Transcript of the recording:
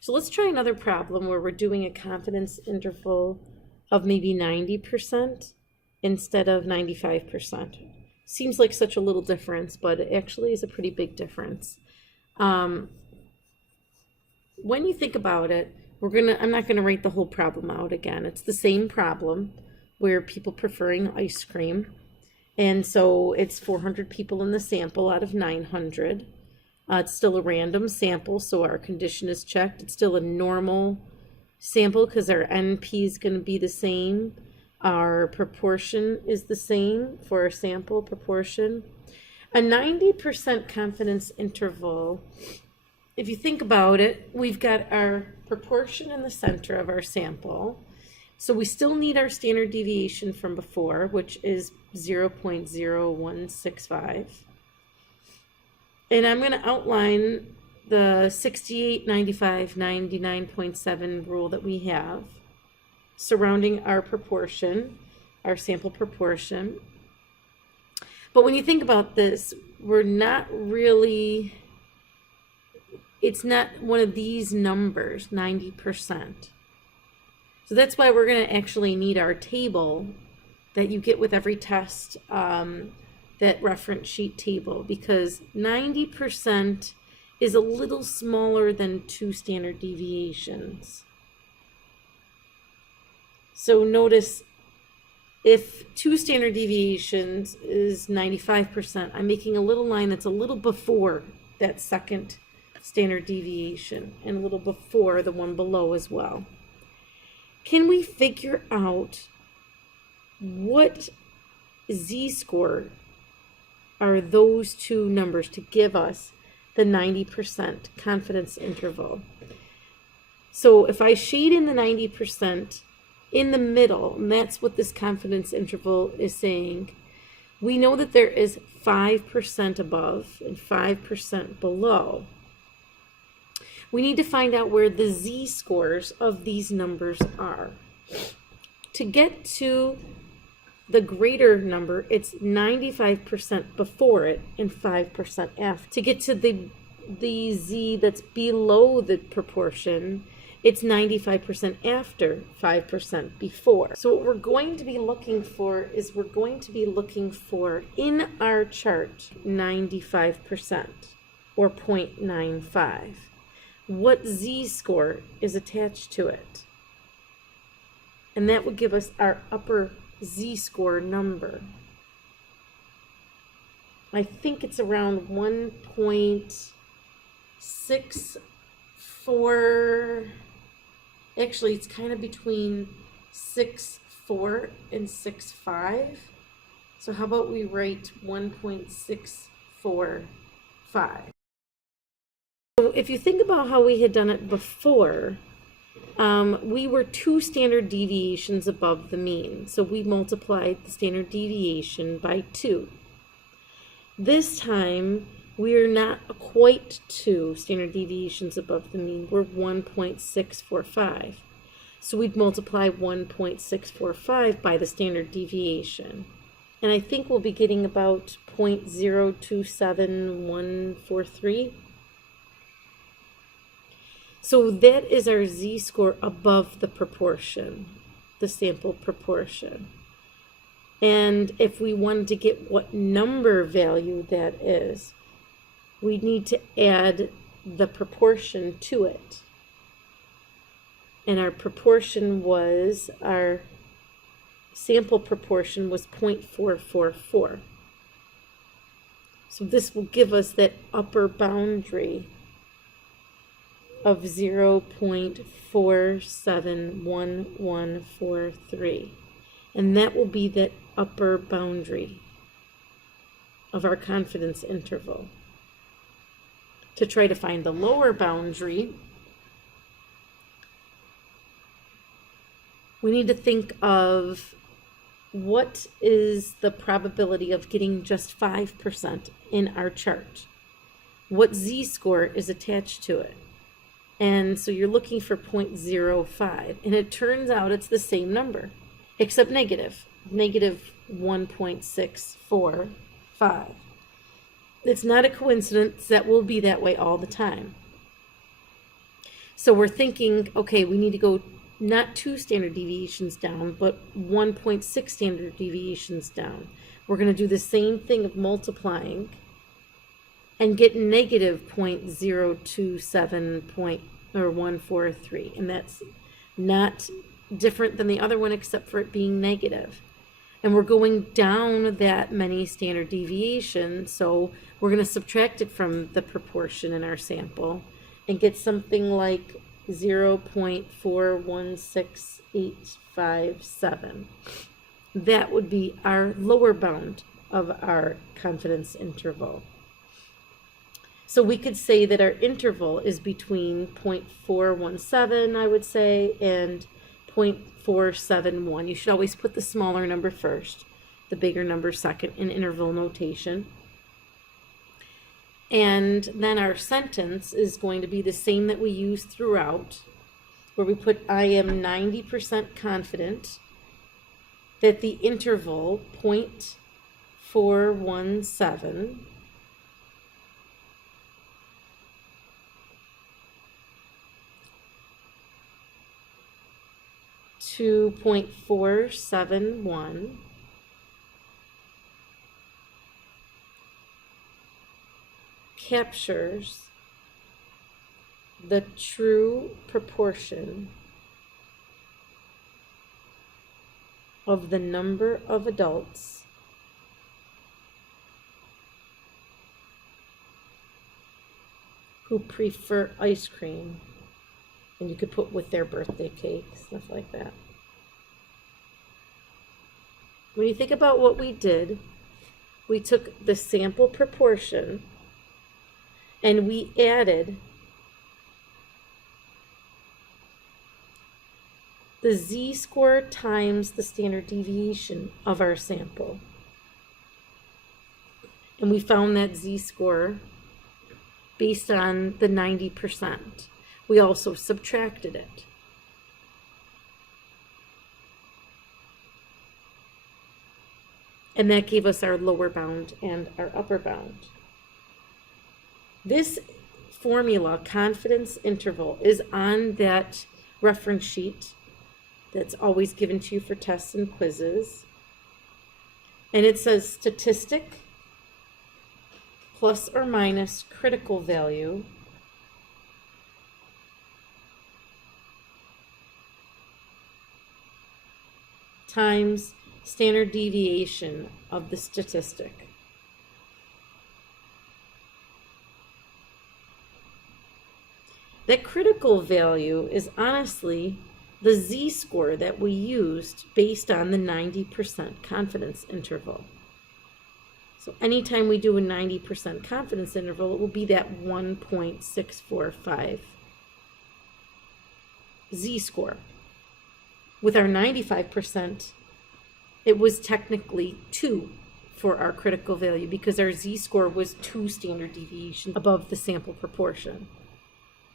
So let's try another problem where we're doing a confidence interval of maybe 90% instead of 95%. Seems like such a little difference, but it actually is a pretty big difference. When you think about it, I'm not gonna write the whole problem out again. It's the same problem where people preferring ice cream. And so it's 400 people in the sample out of 900. It's still a random sample, so our condition is checked. It's still a normal sample because our NP is going to be the same. Our proportion is the same for our sample proportion. A 90% confidence interval, if you think about it, we've got our proportion in the center of our sample. So we still need our standard deviation from before, which is 0.0165. And I'm going to outline the 68, 95, 99.7 rule that we have surrounding our proportion, our sample proportion. But when you think about this, we're not really, it's not one of these numbers, 90%. So that's why we're going to actually need our table that you get with every test, that reference sheet table, because 90% is a little smaller than 2 standard deviations. So notice if 2 standard deviations is 95%, I'm making a little line that's a little before that second standard deviation and a little before the one below as well. Can we figure out what z-score are those two numbers to give us the 90% confidence interval? So if I shade in the 90% in the middle, and that's what this confidence interval is saying, we know that there is 5% above and 5% below. We need to find out where the z-scores of these numbers are. To get to the greater number, it's 95% before it and 5% after. To get to the z that's below the proportion, it's 95% after, 5% before. So what we're going to be looking for is we're going to be looking for, in our chart, 95% or 0.95. What z-score is attached to it? And that would give us our upper z-score number. I think it's around 1.64. Actually, it's kind of between 6.4 and 6.5. So how about we write 1.645? So if you think about how we had done it before, we were 2 standard deviations above the mean. So we multiplied the standard deviation by 2. This time, we're not quite 2 standard deviations above the mean. We're 1.645. So we'd multiply 1.645 by the standard deviation. And I think we'll be getting about 0.027143. So that is our z-score above the proportion, the sample proportion. And if we wanted to get what number value that is, we need to add the proportion to it. And our proportion was, our sample proportion was 0.444. So this will give us that upper boundary of 0.471143. And that will be that upper boundary of our confidence interval. To try to find the lower boundary, we need to think of what is the probability of getting just 5% in our chart. What z-score is attached to it? And so you're looking for 0.05, and it turns out it's the same number, except negative 1.645. It's not a coincidence that will be that way all the time. So we're thinking, okay, we need to go not 2 standard deviations down, but 1.6 standard deviations down. We're going to do the same thing of multiplying and get negative 0.027 or 143. And that's not different than the other one except for it being negative. And we're going down that many standard deviations, so we're going to subtract it from the proportion in our sample and get something like 0.416857. That would be our lower bound of our confidence interval. So we could say that our interval is between 0.417, I would say, and 0.471. You should always put the smaller number first, the bigger number second in interval notation. And then our sentence is going to be the same that we use throughout, where we put I am 90% confident that the interval 0.417 to 0.471 captures the true proportion of the number of adults who prefer ice cream. And you could put with their birthday cake, stuff like that. When you think about what we did, we took the sample proportion and we added the z-score times the standard deviation of our sample. And we found that z-score based on the 90%. We also subtracted it. And that gave us our lower bound and our upper bound. This formula, confidence interval, is on that reference sheet that's always given to you for tests and quizzes. And it says statistic plus or minus critical value times standard deviation of the statistic. That critical value is honestly the z-score that we used based on the 90% confidence interval. So anytime we do a 90% confidence interval, it will be that 1.645 z-score. With our 95%, it was technically 2 for our critical value because our z-score was 2 standard deviations above the sample proportion.